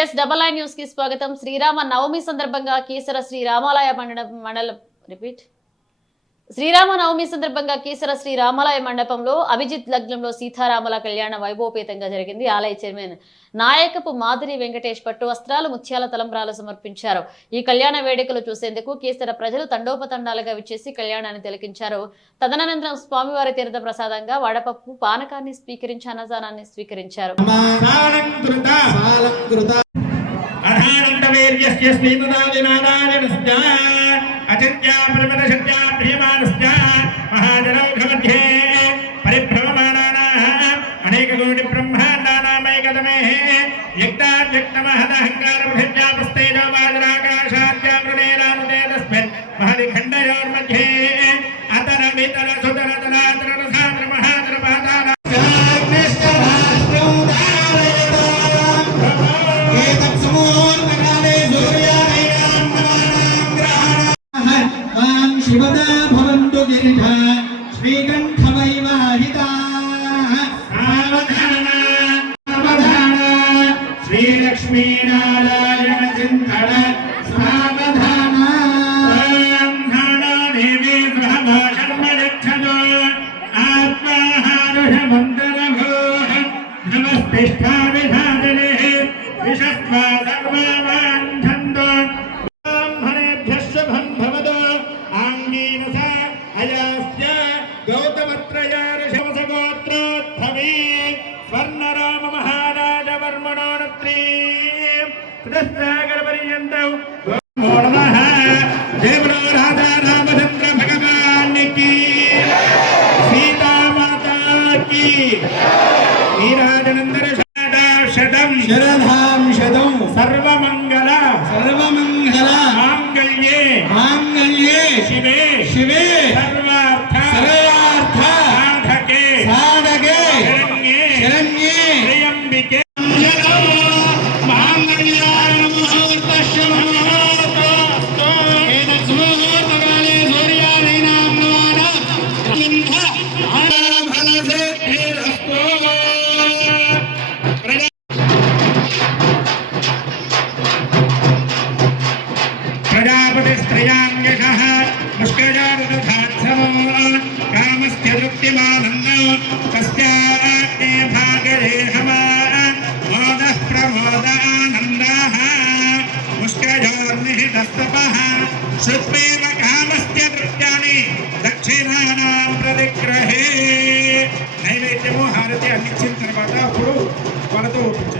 Yes double I న్యూస్కి స్వాగతం. శ్రీరామ నవమి సందర్భంగా కీసర శ్రీ రామాలయ మండలం మండలం రిపీట్. శ్రీరామ నవమి సందర్భంగా కీసర శ్రీ రామాలయ మండపంలో అభిజిత్ లగ్నంలో సీతారాముల కళ్యాణ వైభవపేతంగా జరిగింది. ఆలయ చైర్మన్ నాయకపు మాదిరి వెంకటేష్ పట్టు వస్త్రాలు ముత్యాల తలంబ్రాలు సమర్పించారు. ఈ కళ్యాణ వేడుకలు చూసేందుకు కీసర ప్రజలు తండోపతండాలుగా విచ్చేసి కళ్యాణాన్ని తిలకించారు. తదనంతరం స్వామివారి తీర్థ ప్రసాదంగా వడపప్పు పానకాన్ని స్వీకరించి అన్నదానాన్ని స్వీకరించారు. అఖానంతవీర్యస్య శ్రీమదాదినారాయణస్య అచిత్యా ప్రమదశక్త్యా ప్రియమానస్య మహాజనౌఘమధ్యే పరిభ్రమమానా అనేక కోటి బ్రహ్మాండానామయగతమే యక్తాద్యక్తమహదహంకారభిర్జాపస్తేజో బాజరాకాశాద్యామృణేరామతే తస్మిన్ మహది ఖండయోర్మధ్యే శ్రీలక్ష్మీనారాయణ చింతన సావధాన బ్రాహ్మణో దేవీ సహభాషణ యచ్చదో ఆత్మాహారుషమంతరభూః వర్మణోనత్రీ కృతస్థాగరపర్యంతౌ నమో నమః జయ బలో రాధా రామచంద్ర భగవాన్కి సీతామాతా కి నీరాజనందన శతం శరధాం శతం సర్వమంగళ సర్వమంగళ మాంగళ్యే మాంగళ్యే శివే శివే సర్వార్థ प्रजापति पुष्कजारुधात्समो कामस्य तृप्तिमानन्दो तस्याग्ने भागरे हमार मोदः प्रमोदानन्दाः पुष्कजोर्निहितस्तपः सुप्रेम कामस्य तृप्त्यानि दक्षिणानां प्रतिग्रहे ఇచ్చిన తర్వాత అప్పుడు వాళ్ళతో ఒప్పించారు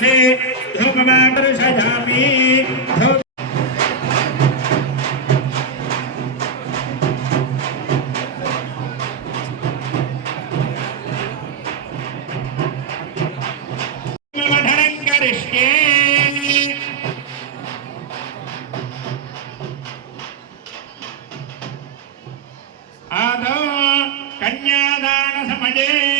से धूप में प्रसजामी धूप आदौ कन्यादानसमये